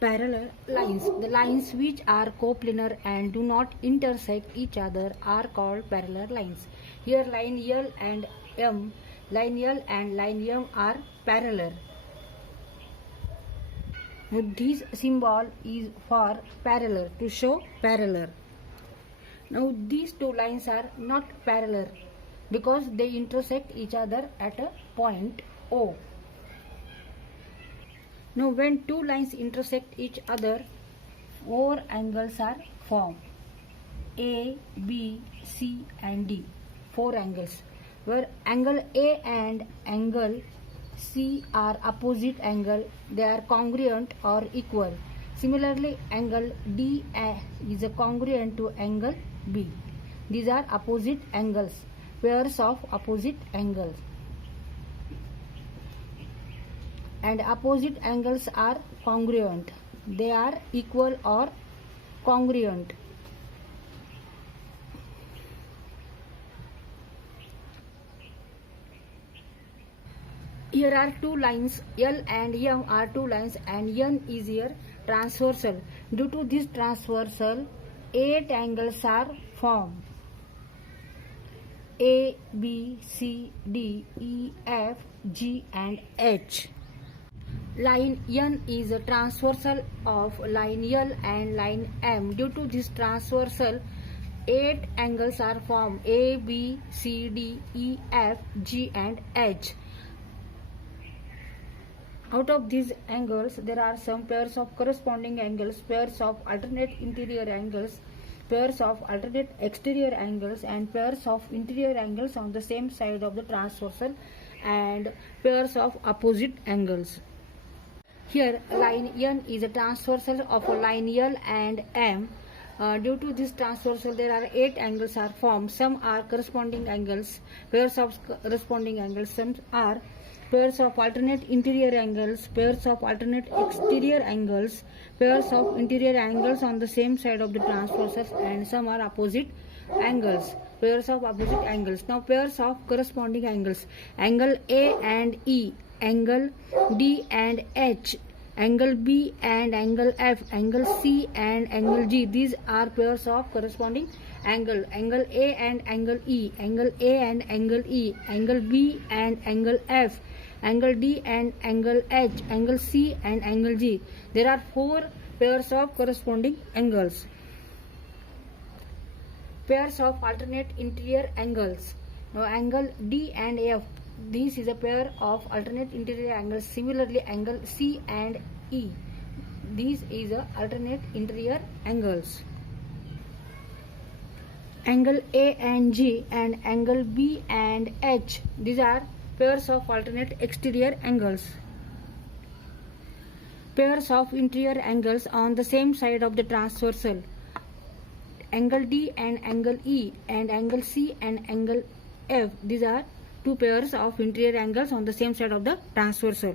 Parallel lines. The lines which are coplanar and do not intersect each other are called parallel lines. Here line L and M are parallel. Now this symbol is for parallel, to show parallel. Now these two lines are not parallel because they intersect each other at a point O. Now when two lines intersect each other, four angles are formed. A, B, C and D. Four angles. Where angle A and angle C are opposite angle, they are congruent or equal. Similarly, angle D is congruent to angle B. These are opposite angles, pairs of opposite angles. And opposite angles are congruent. They are equal or congruent. Here are two lines, L and M are two lines, and N is here transversal. Due to this transversal, 8 angles are formed. A, B, C, D, E, F, G and H. Line N is a transversal of line L and line M. Due to this transversal, 8 angles are formed. A, B, C, D, E, F, G and H. Out of these angles, there are some pairs of corresponding angles, pairs of alternate interior angles, pairs of alternate exterior angles, and pairs of interior angles on the same side of the transversal, and pairs of opposite angles. Here, line N is a transversal of line L and M. Due to this transversal, there are 8 angles are formed. Some are corresponding angles, pairs of corresponding angles. Some are pairs of alternate interior angles, pairs of alternate exterior angles, pairs of interior angles on the same side of the transversal, and some are opposite angles, pairs of opposite angles. Now pairs of corresponding angles, angle A and E, angle D and H, angle B and angle F, angle C and angle G. These are pairs of corresponding angle, angle A and angle E, angle A and angle E, angle B and angle F, angle D and angle H, angle C and angle G. There are 4 pairs of corresponding angles. Pairs of alternate interior angles. Now angle D and F, this is a pair of alternate interior angles. Similarly, angle C and E, this is a alternate interior angles. Angle A and G and angle B and H, these are pairs of alternate exterior angles. Pairs of interior angles on the same side of the transversal. Angle D and angle E and angle C and angle F, these are 2 pairs of interior angles on the same side of the transversal.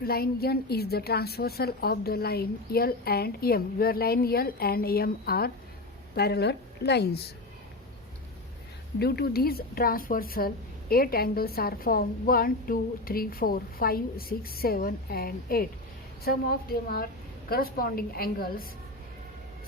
Line N is the transversal of the line L and M, where line L and M are parallel lines. Due to these transversal, 8 angles are formed. 1, 2, 3, 4, 5, 6, 7 and 8. Some of them are corresponding angles,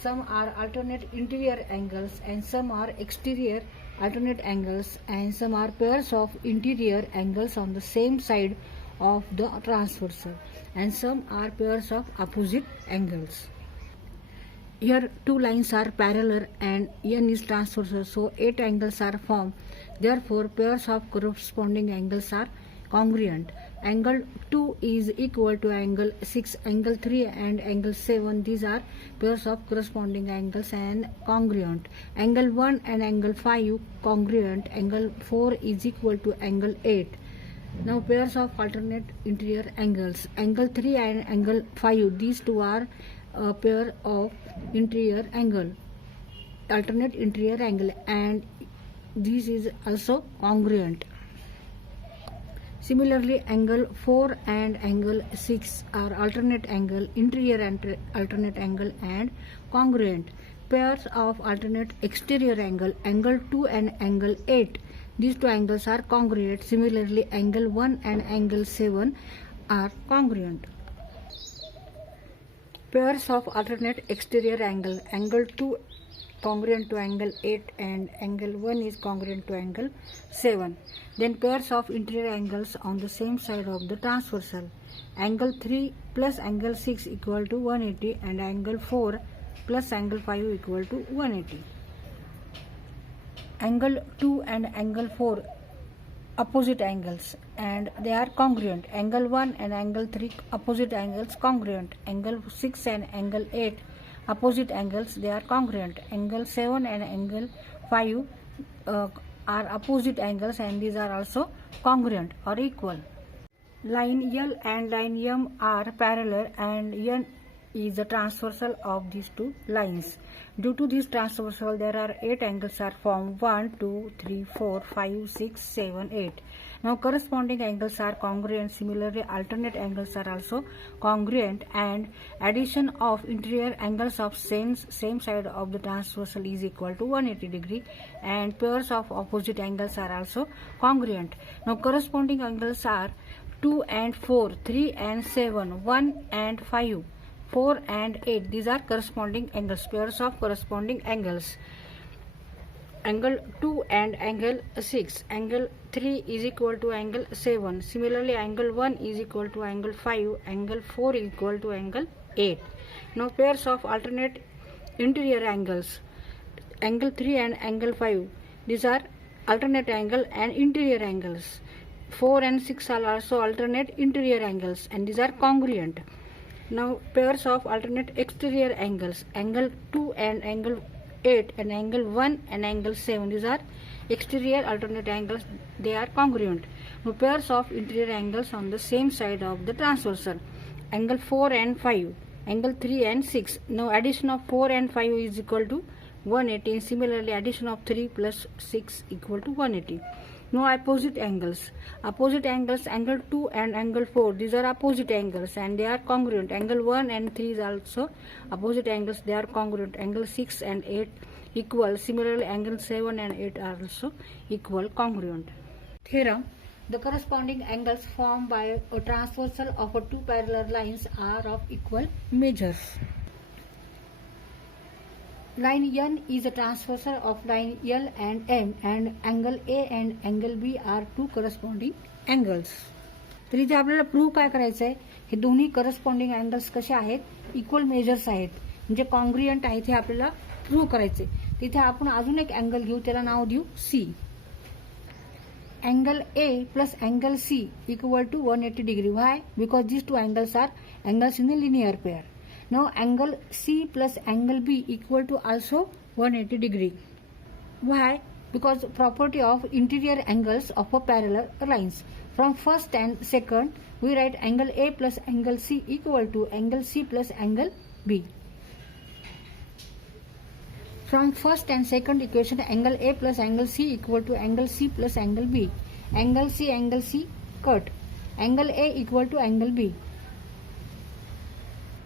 some are alternate interior angles, and some are exterior alternate angles, and some are pairs of interior angles on the same side of the transversal, and some are pairs of opposite angles. Here 2 lines are parallel and N is transversal, so 8 angles are formed. Therefore, pairs of corresponding angles are congruent. Angle 2 is equal to angle 6, angle 3 and angle 7. These are pairs of corresponding angles and congruent. Angle 1 and angle 5 congruent. Angle 4 is equal to angle 8. Now pairs of alternate interior angles. Angle 3 and angle 5. These two are a pair of interior angle, alternate interior angle, and this is also congruent. Similarly, angle 4 and angle 6 are alternate angle, interior and alternate angle, and congruent. Pairs of alternate exterior angle, angle 2 and angle 8. These two angles are congruent. Similarly, angle 1 and angle 7 are congruent. Pairs of alternate exterior angle. Angle 2 congruent to angle 8 and angle 1 is congruent to angle 7. Then pairs of interior angles on the same side of the transversal. Angle 3 plus angle 6 equal to 180 and angle 4 plus angle 5 equal to 180. Angle 2 and angle 4 opposite angles and they are congruent. Angle 1 and angle 3 opposite angles congruent. Angle 6 and angle 8 opposite angles, they are congruent. Angle 7 and angle 5 are opposite angles and these are also congruent or equal. Line L and line M are parallel and N is the transversal of these two lines. Due to this transversal, there are 8 angles are formed: 1, 2, 3, 4, 5, 6, 7, 8. Now corresponding angles are congruent. Similarly, alternate angles are also congruent, and addition of interior angles of same side of the transversal is equal to 180 degree, and pairs of opposite angles are also congruent. Now corresponding angles are 2 and 4, 3 and 7, 1 and 5, 4 and 8. These are corresponding angles, pairs of corresponding angles. Angle 2 and angle 6. Angle 3 is equal to angle 7. Similarly, angle 1 is equal to angle 5. Angle 4 is equal to angle 8. Now pairs of alternate interior angles. Angle 3 and angle 5. These are alternate angle and interior angles. 4 and 6 are also alternate interior angles and these are congruent. Now pairs of alternate exterior angles. Angle 2 and angle 8 and angle 1 and angle 7. These are exterior alternate angles. They are congruent. Now pairs of interior angles on the same side of the transversal. Angle 4 and 5. Angle 3 and 6. Now addition of 4 and 5 is equal to 180. Similarly, addition of 3 plus 6 equal to 180. Now opposite angles. Opposite angles, angle 2 and angle 4. These are opposite angles and they are congruent. Angle 1 and 3 is also opposite angles. They are congruent. Angle 6 and 8 equal. Similarly, angle 7 and 8 are also equal, congruent. Theorem. The corresponding angles formed by a transversal of two parallel lines are of equal measures. Line N is a transversal of line L and M, and angle A and angle B are two corresponding angles. तर इथे आपल्याला prove काय करायचं आहे, हे दोन्ही corresponding angles कसे आहेत, equal measures आहेत, म्हणजे कॉन्ग्रुएंट आहेत, हे आपल्याला प्रूव्ह करायचे. तिथे आपण अजून एक अँगल घेऊ, त्याला नाव देऊ सी. Angle A plus angle C equal to 180 degree. Why? Because these two angles are angles in a linear pair. Now angle C plus angle B equal to also 180 degree. Why? Because property of interior angles of a parallel lines. From first and second, we write angle A plus angle C equal to angle C plus angle B. From first and second equation, angle A plus angle C equal to angle C plus angle B. Angle C cut. Angle A equal to angle B.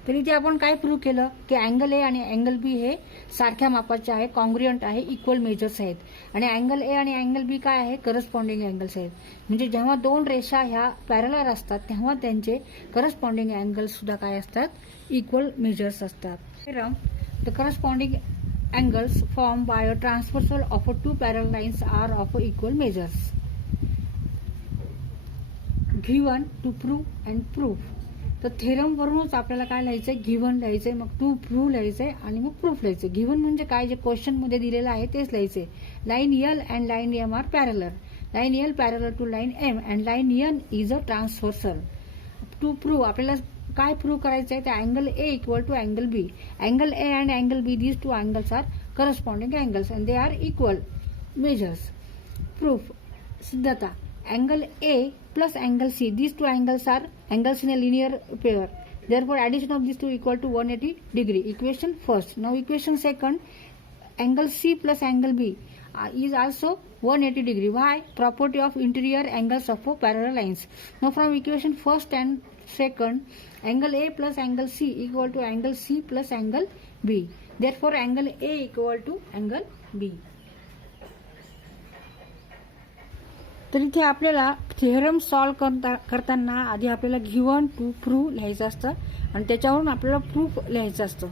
तर इथे आपण काय prove केलं की angle A आणि angle B हे सारख्या मापाचे आहे, कॉन्ग्रुएंट आहे, इक्वल मेजर्स आहेत. आणि अँगल ए आणि अँगल बी काय आहे, करस्पॉन्डिंग अँगल्स आहेत. म्हणजे जेव्हा दोन रेषा ह्या पॅरलर असतात तेव्हा त्यांचे करस्पॉन्डिंग अँगल्स सुद्धा काय असतात, इक्वल मेजर्स असतात. The corresponding angles formed by a transversal of two parallel lines are of equal measures. Given to prove and proof. तर थेरम वरूनच आपल्याला काय लिहायचंय, गिव्हन लिहायचंय, मग टू प्रूव्ह लिहायचंय आणि मग प्रूफ लिहायचंय. गिव्हन म्हणजे काय, जे क्वेश्चन मध्ये दिलेलं आहे तेच लिहायचंय. Line L and line M are parallel. Line L parallel to line M and line N is a transversal. To prove आपल्याला काय प्रूव्ह करायचं आहे, ते angle A equal to angle B. Angle A and angle B, these two angles are corresponding angles and they are equal measures. Proof. सिद्धता. Angle A plus angle C, these two angles are angles in a linear pair. Therefore, addition of these two equal to 180 degree. Equation first. Now, equation second. Angle C plus angle B is also 180 degree. Why? Property of interior angles of parallel lines. Now, from equation first and second, angle A plus angle C equal to angle C plus angle B. Therefore, angle A equal to angle B. तर इथे आपल्याला theorem solve करताना आधी आपल्याला given to prove लिहायचं असतं आणि त्याच्यावरून आपल्याला प्रूफ लिहायचं असतं.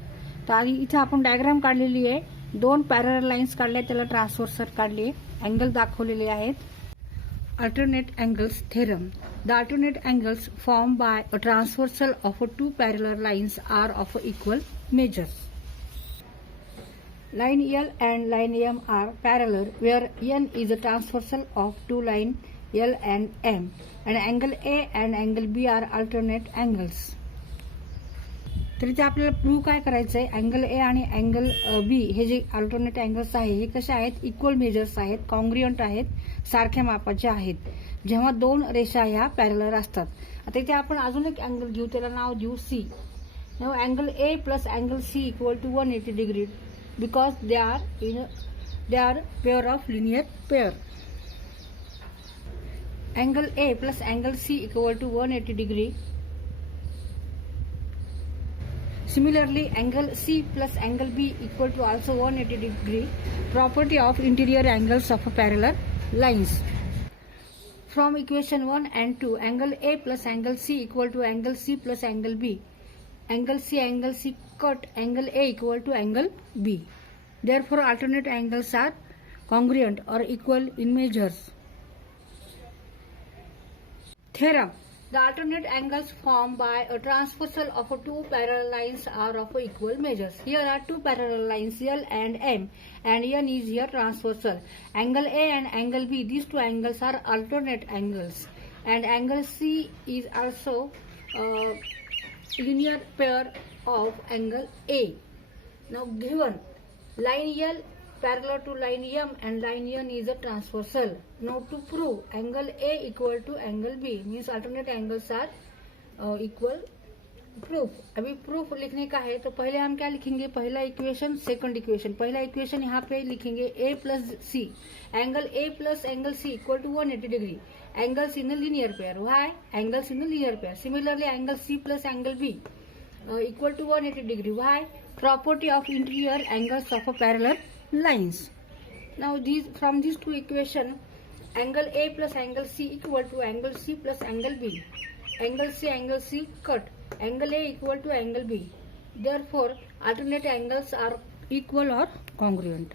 तर आधी इथे आपण डायग्राम काढलेली आहे, 2 पॅरलल लाईन्स काढल्या, त्याला ट्रान्सव्हर्सल काढले, अँगल दाखवलेले आहेत. Alternate angles theorem. The alternate angles formed by a transversal of 2 parallel lines are of equal measures. Line L and line M are parallel where N is a transversal of 2 lines L and M, and angle A and angle B are alternate angles. तर इथे आपल्याला prove काय करायचं आहे, angle A आणि angle B हे जे alternate angles आहे हे कसे आहेत, इक्वल मेजर्स आहेत, कॉन्ग्रुएंट आहेत, सारख्या मापाचे आहेत, जेव्हा 2 रेषा ह्या पॅरलल असतात. आता इथे आपण अजून एक अँगल घेऊ, त्याला नाव देऊ सी. नाव angle A plus angle C equal to 180 degree because they are pair of linear pair. Angle A plus angle C equal to 180 degree. Similarly, angle C plus angle B equal to also 180 degree. Property of interior angles of parallel lines. From equation 1 and 2, angle A plus angle C equal to angle C plus angle B. Angle C cut angle A equal to angle B. Therefore, alternate angles are congruent or equal in measures. Theorem. The alternate angles formed by a transversal of 2 parallel lines are of equal measures. Here are 2 parallel lines L and M, and N is here transversal. Angle A and angle B, these 2 angles are alternate angles, and angle C is also linear pair of angle A. Now given line L parallel to line M and line N is a transversal. Now to prove angle A equal to angle B means alternate angles are equal. Proof. अभी proof लिखने का है तो पहले हम क्या लिखेंगे, पहला इक्वेशन सेकंड इक्वेशन. पहला इक्वेशन यहाँ पे लिखेंगे A प्लस सी, angle A plus angle C equal to 180 degree. Angles in linear pair. Why? Angles in a linear pair. Similarly, angle C plus angle B equal to 180 degree. Why? Property of interior angles of a parallel lines. Now from these 2 equation, angle A plus angle C equal to angle C plus angle B. Angle C cut angle A equal to angle B. Therefore, alternate angles are equal or congruent.